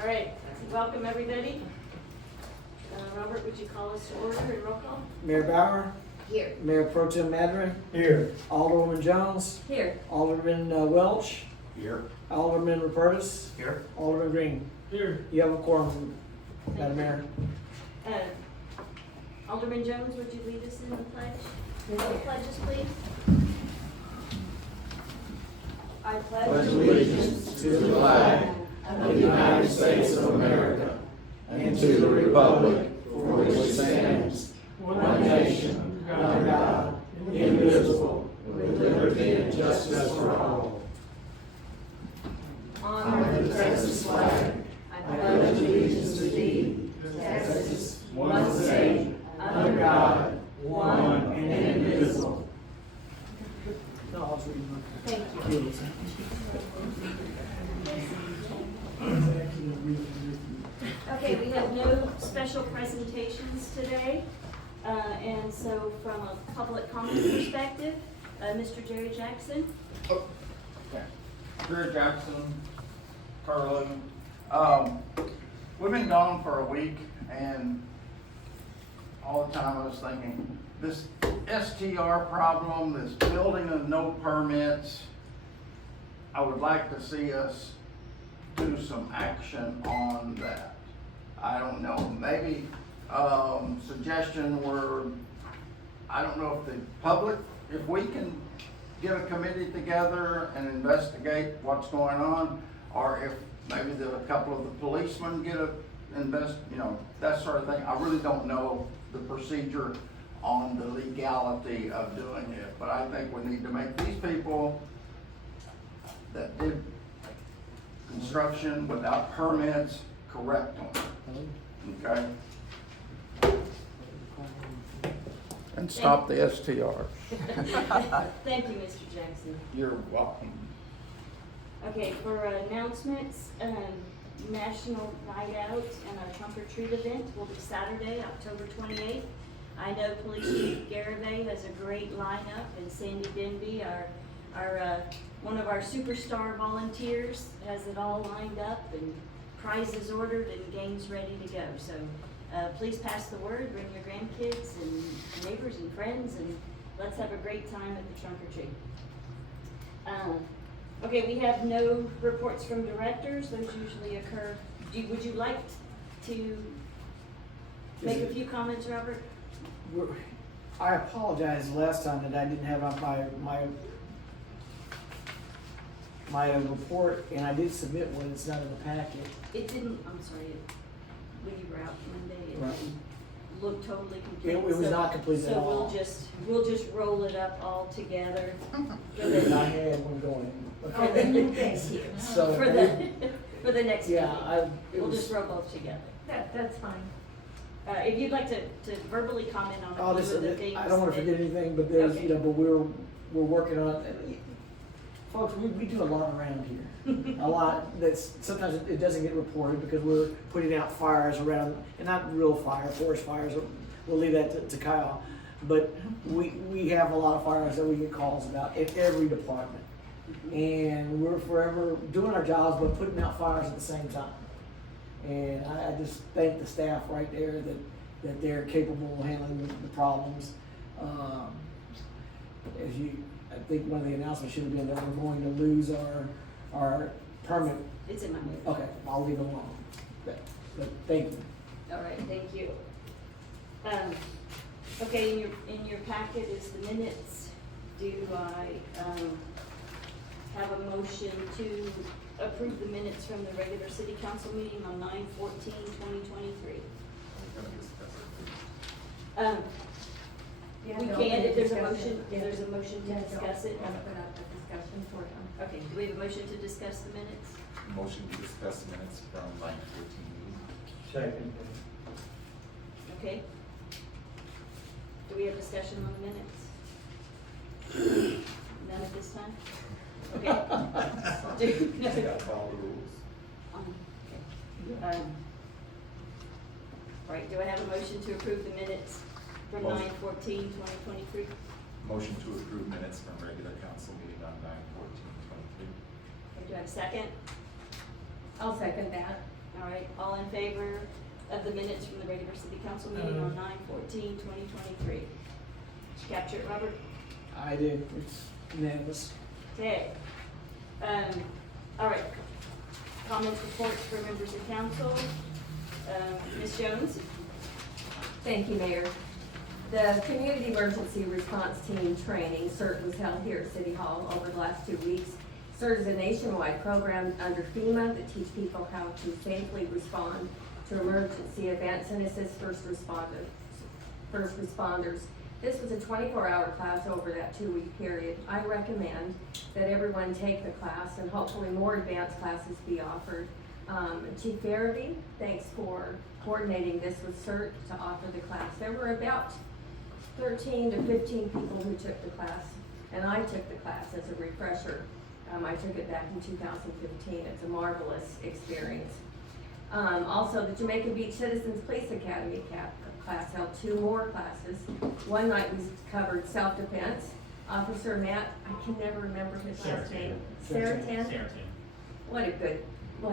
All right, welcome everybody. Robert, would you call us to order and roll call? Mayor Bauer, Here. Mayor Pro Tem Madron, Here. Alderwoman Jones, Here. Alderman Welch, Here. Alderman Rupertus, Here. Alderman Green. Here. You have a quorum, Madam Mayor. Alderman Jones, would you lead us in the pledge? The pledges, please. I Pledge allegiance to the flag of the United States of America and to the republic for which it stands, one nation, under God, indivisible, with liberty and justice for all. On the Texas flag, I pledge allegiance to thee, Texas, one state, under God, one and indivisible. No, I was reading my. Thank you. Okay, we have no special presentations today. And so from a public comment perspective, Mr. Jerry Jackson. Jerry Jackson, Carlin. We've been gone for a week, and all the time I was thinking, this STR problem, this building of no permits, I would like to see us do some action on that. I don't know, maybe suggestion where, I don't know if the public, if we can get a committee together and investigate what's going on, or if maybe a couple of the policemen get that sort of thing. I really don't know the procedure on the legality of doing it, but I think we need to make these people that did construction without permits correct them, okay? And stop the STRs. Thank you, Mr. Jackson. You're welcome. Okay, for announcements, National Night Out and our trunk or treat event will be Saturday, October 28th. I know Police Chief Garibay has a great lineup, and Sandy Denby, our one of our superstar volunteers, has it all lined up and prizes ordered and games ready to go. So please pass the word, bring your grandkids and neighbors and friends, and let's have a great time at the trunk or treat. Okay, we have no reports from directors. Those usually occur. Would you like to make a few comments, Robert? I apologize last time that I didn't have my report, and I did submit one. It's not in the packet. It didn't, I'm sorry, when you were out Monday, it Right. didn't look totally complete. It was not complete at all. So we'll just roll it up all together. And I had one going. Oh, then thank you. So For the next meeting. yeah, We'll just roll both together. That's fine. If you'd like to verbally comment on I'll a just, few of the things. I don't wanna that- forget anything, but there's, Okay. but we're working on, folks, we do a lot around here. A lot that's, sometimes it doesn't get reported because we're putting out fires around, and not real forest fires, we'll leave that to Kyle. But we have a lot of fires that we get calls about in every department. And we're forever doing our jobs, but putting out fires at the same time. And I just thank the staff right there that they're capable of handling the problems. I think one of the announcements should have been that we're going to lose our permit. It's in my notes. Okay, I'll leave it alone. But thank you. All right, thank you. Okay, in your packet is the minutes. Do I, have a motion to approve the minutes from the regular city council meeting on 9/14/2023? We can, if there's a motion, to discuss it. Open up the discussion for them. Okay, do we have a motion to discuss the minutes? Motion to discuss minutes from 9/14 meeting. Second. Okay. Do we have discussion on the minutes? None at this time? Okay. Just gotta follow the rules. Okay. All right, do I have a motion to approve the minutes from Motion. 9/14/2023? Motion to approve minutes from regular council meeting on 9/14/23. Do I have a second? I'll second that. All right, right, all in favor of the minutes from the regular city council meeting on 9/14/2023? Did you capture it, Robert? I did, it's unanimous. Okay. All right. Comments, reports for members of council. Ms. Jones? Thank you, Mayor. The Community Emergency Response Team Training, CERT, was held here at City Hall over the last 2 weeks. CERT is a nationwide program under FEMA that teach people how to safely respond to emergency events and assist first responders. This was a 24-hour class over that 2-week period. I recommend that everyone take the class and hopefully more advanced classes be offered. Chief Farabee, thanks for coordinating this with CERT to offer the class. There were about 13 to 15 people who took the class, and I took the class as a refresher. I took it back in 2015. It's a marvelous experience. Also, the Jamaica Beach Citizens Police Academy class held 2 more classes. One night we covered self-defense. Officer Matt, I can never remember his last name. Saratan? What a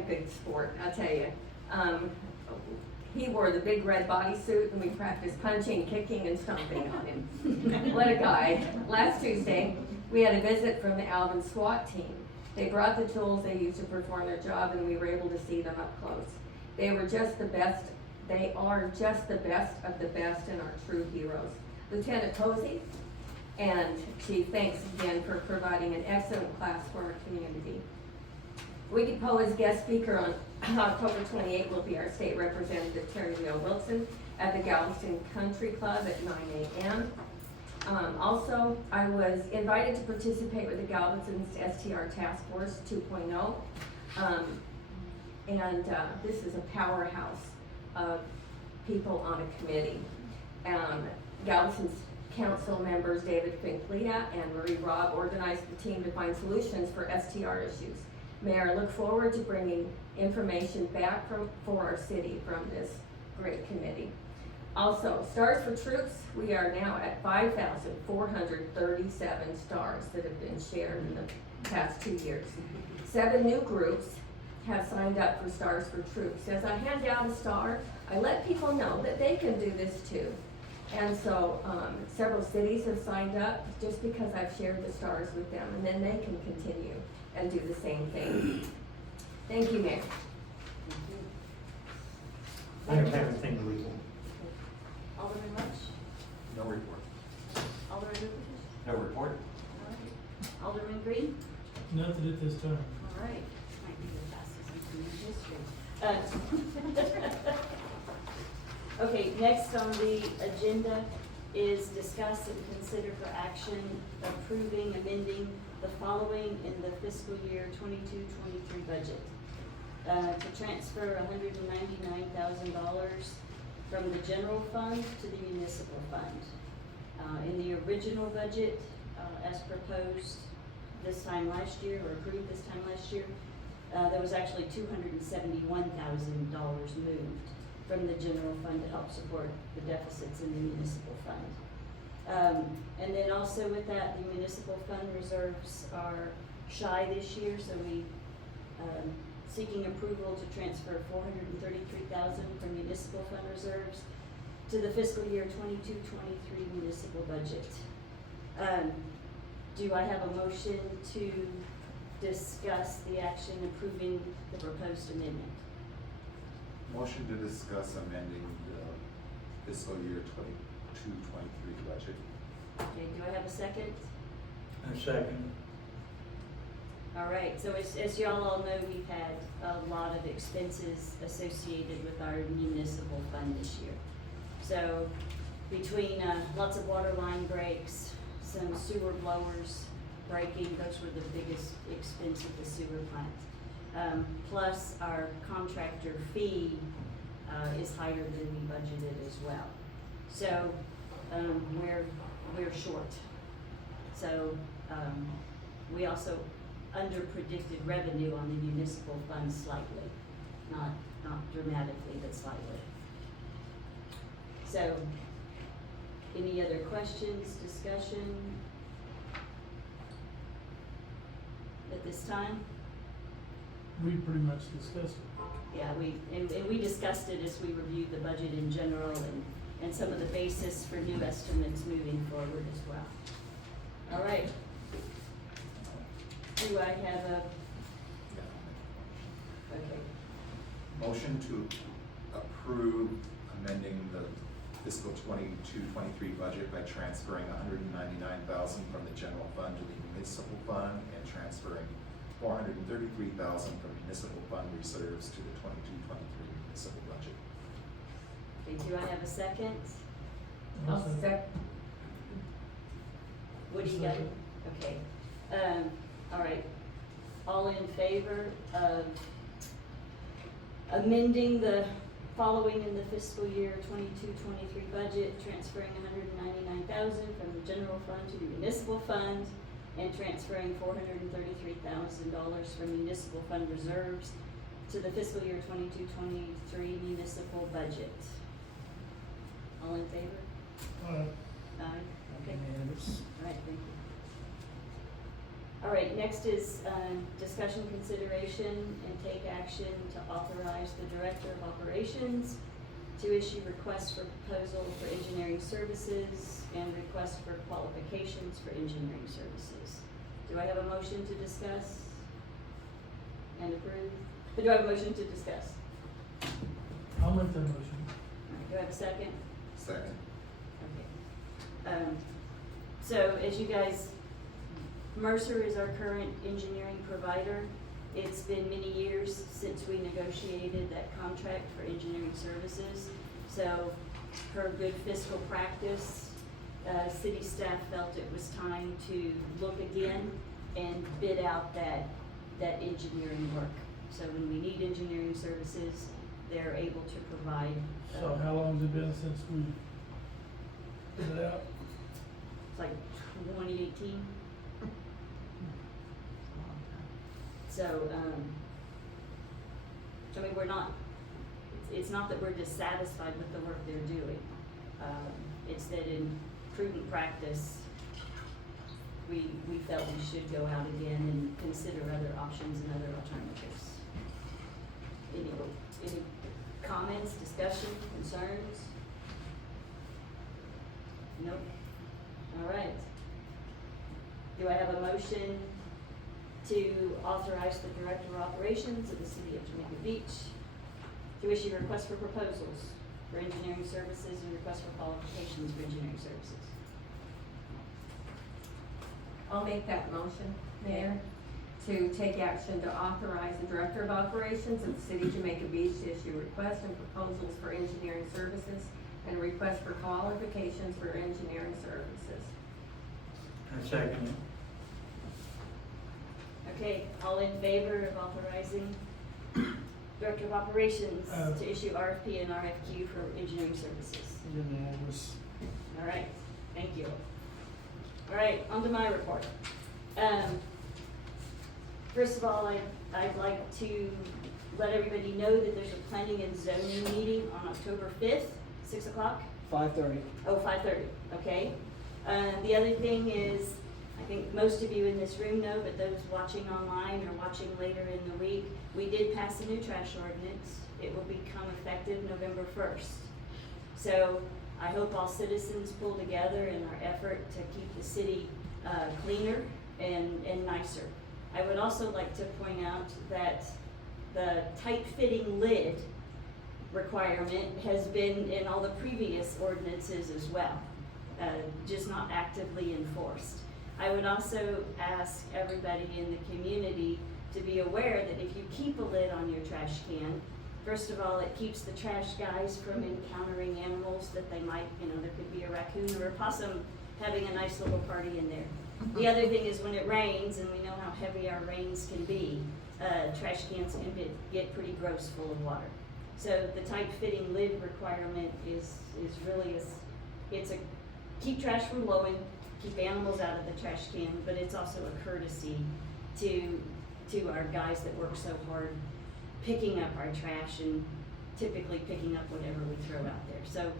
good sport, I'll tell you. He wore the big red bodysuit and we practiced punching, kicking, and stomping on him. What a guy. Last Tuesday, we had a visit from the Alvin SWAT team. They brought the tools they used to perform their job and we were able to see them up close. They were just the best. They are just the best of the best and are true heroes. Lieutenant Posey and Chief, thanks again for providing an excellent class for our community. Wicked Poe's guest speaker on October 28th will be our state representative Terry Leo Wilson at the Galveston Country Club at 9 a.m. Also, I was invited to participate with the Galveston's STR Task Force 2.0. This is a powerhouse of people on a committee. Galveston's council members David Finklia and Marie Robb organized the team to find solutions for STR issues. Mayor, I look forward to bringing information back for our city from this great committee. Also, Stars for Troops, we are now at 5,437 stars that have been shared in the past 2 years. 7 new groups have signed up for Stars for Troops. As I hand out a star, I let people know that they can do this too. And so several cities have signed up just because I've shared the stars with them, and then they can continue and do the same thing. Thank you, Mayor. I don't have anything to report. Alderman Rush? No report. Alderman Rupert? No report. All right. Alderman Green? Nothing at this time. All right. Might be the fastest in history. Okay, next on the agenda is discuss and consider for action approving, amending the following in the fiscal year 22-23 budget. To transfer $199,000 from the general fund to the municipal fund. In the original budget, as proposed this time last year, or approved this time last year, there was actually $271,000 moved from the general fund to help support the deficits in the municipal fund. And then also with that, the municipal fund reserves are shy this year, so we seeking approval to transfer $433,000 from municipal fund reserves to the fiscal year 22-23 municipal budget. Do I have a motion to discuss the action approving the proposed amendment? Motion to discuss amending the fiscal year 22-23 budget. Okay, do I have a second? A second. All right, so as y'all all know, we've had a lot of expenses associated with our municipal fund this year. So between lots of water line breaks, some sewer blowers breaking, those were the biggest expense of the sewer plant. Plus our contractor fee is higher than we budgeted as well. So we're short. So we also under predicted revenue on the municipal fund slightly, not dramatically, but slightly. So any other questions, discussion at this time? We pretty much discussed it. Yeah, and we discussed it as we reviewed the budget in general and some of the basis for new estimates moving forward as well. All right. Do I have a, okay, Motion to approve amending the fiscal 22-23 budget by transferring $199,000 from the general fund to the municipal fund and transferring $433,000 from municipal fund reserves to the 22-23 municipal budget. okay, do I have a second? I'll sec, What do you got? Okay, all right, all in favor of amending the following in the fiscal year 22-23 budget, transferring $199,000 from the general fund to the municipal fund, and transferring $433,000 from municipal fund reserves to the fiscal year 22-23 municipal budget. All in favor? Aye, okay. Unanimous. All right, thank you. All right, next is discussion, consideration, and take action to authorize the Director of Operations to issue requests for proposal for engineering services and requests for qualifications for engineering services. Do I have a motion to discuss and approve? Or do I have a motion to discuss? I'll make that motion. All right, do I have a second? Second. Okay. So as you guys, Mercer is our current engineering provider. It's been many years since we negotiated that contract for engineering services. So per good fiscal practice, city staff felt it was time to look again and bid out that engineering work. So when we need engineering services, they're able to provide. So how long's it been since we put it out? It's like 2018. So, I mean, we're not, it's not that we're dissatisfied with the work they're doing. It's that in prudent practice, we felt we should go out again and consider other options and other alternatives. Any comments, discussion, concerns? Nope. All right. Do I have a motion to authorize the Director of Operations of the City of Jamaica Beach to issue requests for proposals for engineering services and requests for qualifications for engineering services? I'll make that motion, Mayor, to take action to authorize the Director of Operations of the City of Jamaica Beach to issue requests and proposals for engineering services and requests for qualifications for engineering services. I second it. Okay, all in favor of authorizing Director of Operations to issue RFP and RFQ for engineering services? Unanimous. All right, thank you. All right, on to my report. First of all, I'd like to let everybody know that there's a planning and zoning meeting on October 5th, 6 o'clock. 5:30. Oh, 5:30, okay. The other thing is, I think most of you in this room know, but those watching online or watching later in the week, we did pass a new trash ordinance. It will become effective November 1st. So I hope all citizens pull together in our effort to keep the city cleaner and nicer. I would also like to point out that the tight-fitting lid requirement has been in all the previous ordinances as well, just not actively enforced. I would also ask everybody in the community to be aware that if you keep a lid on your trash can, first of all, it keeps the trash guys from encountering animals that they might, there could be a raccoon or a possum having a nice little party in there. The other thing is when it rains, and we know how heavy our rains can be, trash cans can get pretty gross full of water. So the tight-fitting lid requirement is really, it's a keep trash from blowing, keep animals out of the trash can, but it's also a courtesy to our guys that work so hard picking up our trash and typically picking up whatever we throw out there. So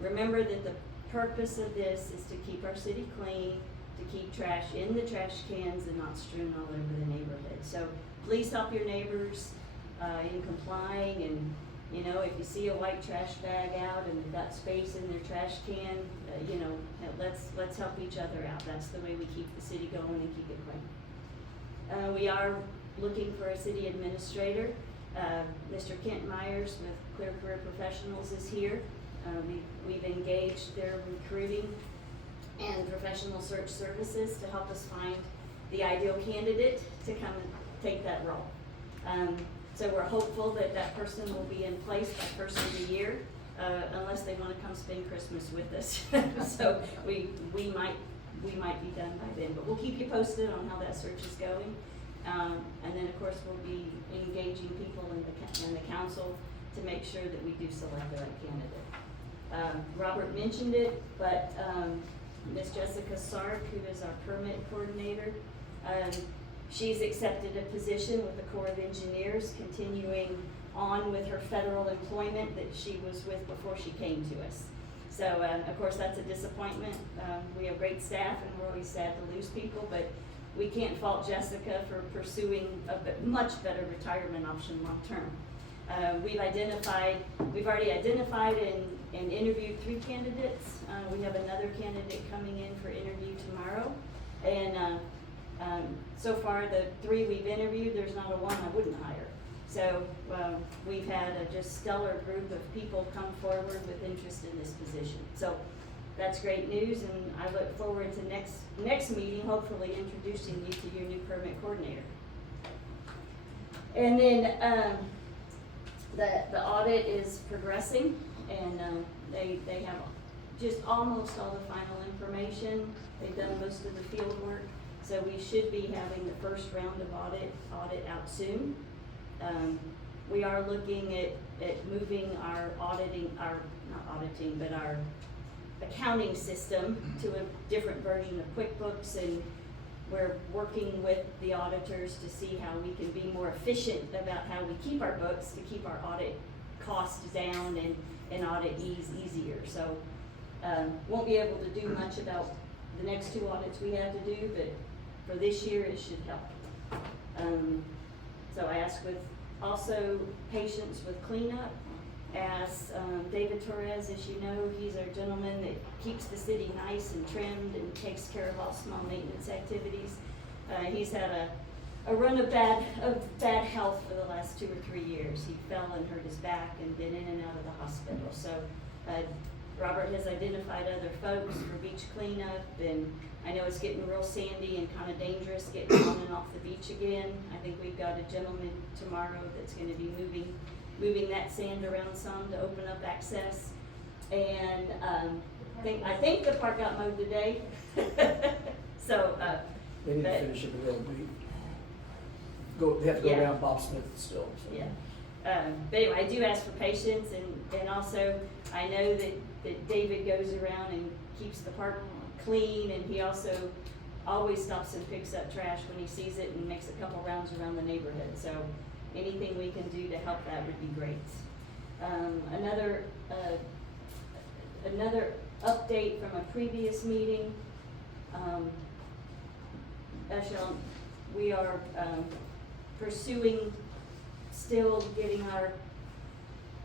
remember that the purpose of this is to keep our city clean, to keep trash in the trash cans and not strewn all over the neighborhood. So please help your neighbors. in complying, and, you know, if you see a white trash bag out and they've got space in their trash can, you know, let's help each other out. That's the way we keep the city going and keep it clean. We are looking for a city administrator. Mr. Kent Myers with Clear Career Professionals is here. We've engaged their recruiting and professional search services to help us find the ideal candidate to come and take that role. So we're hopeful that that person will be in place by first of the year, unless they want to come spend Christmas with us. So we might be done by then, but we'll keep you posted on how that search is going. And then of course we'll be engaging people in the council to make sure that we do select the right candidate. Robert mentioned it, but Ms. Jessica Sark, who is our permit coordinator, she's accepted a position with the Corps of Engineers, continuing on with her federal employment that she was with before she came to us. So, of course, that's a disappointment. We have great staff, and we're always sad to lose people, but we can't fault Jessica for pursuing a much better retirement option long-term. We've already identified and interviewed 3 candidates. We have another candidate coming in for interview tomorrow. And so far, the 3 we've interviewed, there's not a one I wouldn't hire. So we've had a just stellar group of people come forward with interest in this position. So that's great news, and I look forward to next meeting, hopefully introducing you to your new permit coordinator. And then the audit is progressing, and they have just almost all the final information. They've done most of the field work, so we should be having the first round of audit out soon. We are looking at moving our accounting system to a different version of QuickBooks, and we're working with the auditors to see how we can be more efficient about how we keep our books, to keep our audit costs down and audit easier. So won't be able to do much about the next 2 audits we have to do, but for this year it should help. So I ask with also patience with cleanup. As David Torres, as you know, he's our gentleman that keeps the city nice and trimmed and takes care of all small maintenance activities. He's had a run of bad health for the last 2 or 3 years. He fell and hurt his back and been in and out of the hospital. So Robert has identified other folks for beach cleanup, and I know it's getting real sandy and kind of dangerous getting on and off the beach again. I think we've got a gentleman tomorrow that's going to be moving that sand around some to open up access. And I think the park got mowed today. So They need to finish it, but they have to go around Bob Smith still. So. Yeah. But anyway, I do ask for patience, and also I know that David goes around and keeps the park clean, and he also always stops and picks up trash when he sees it and makes a couple rounds around the neighborhood. So anything we can do to help that would be great. Another update from a previous meeting. We are pursuing, still getting our,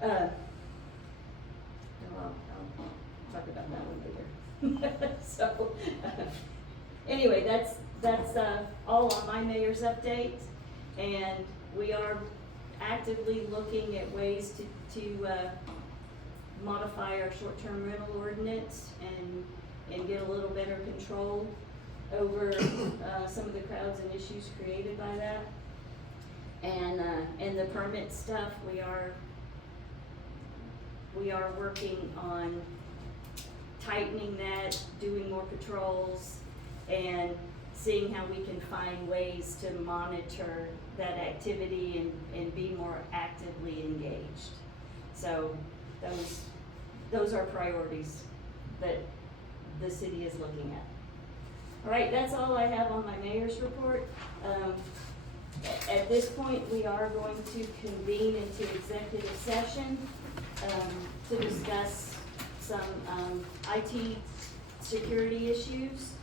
I'll talk about that one later. So, anyway, that's all on my mayor's update, and we are actively looking at ways to modify our short-term rental ordinance and get a little better control over some of the crowds and issues created by that. And the permit stuff, we are working on tightening that, doing more patrols, and seeing how we can find ways to monitor that activity and be more actively engaged. So those are priorities that the city is looking at. All right, that's all I have on my mayor's report. At this point, we are going to convene into executive session to discuss some IT security issues,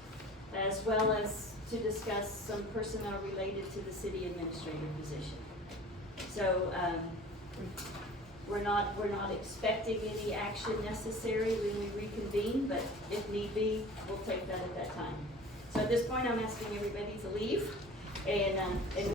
as well as to discuss some personnel related to the city administrator position. So, we're not expecting any action necessary when we reconvene, but if need be, we'll take that at that time. So at this point, I'm asking everybody to leave, and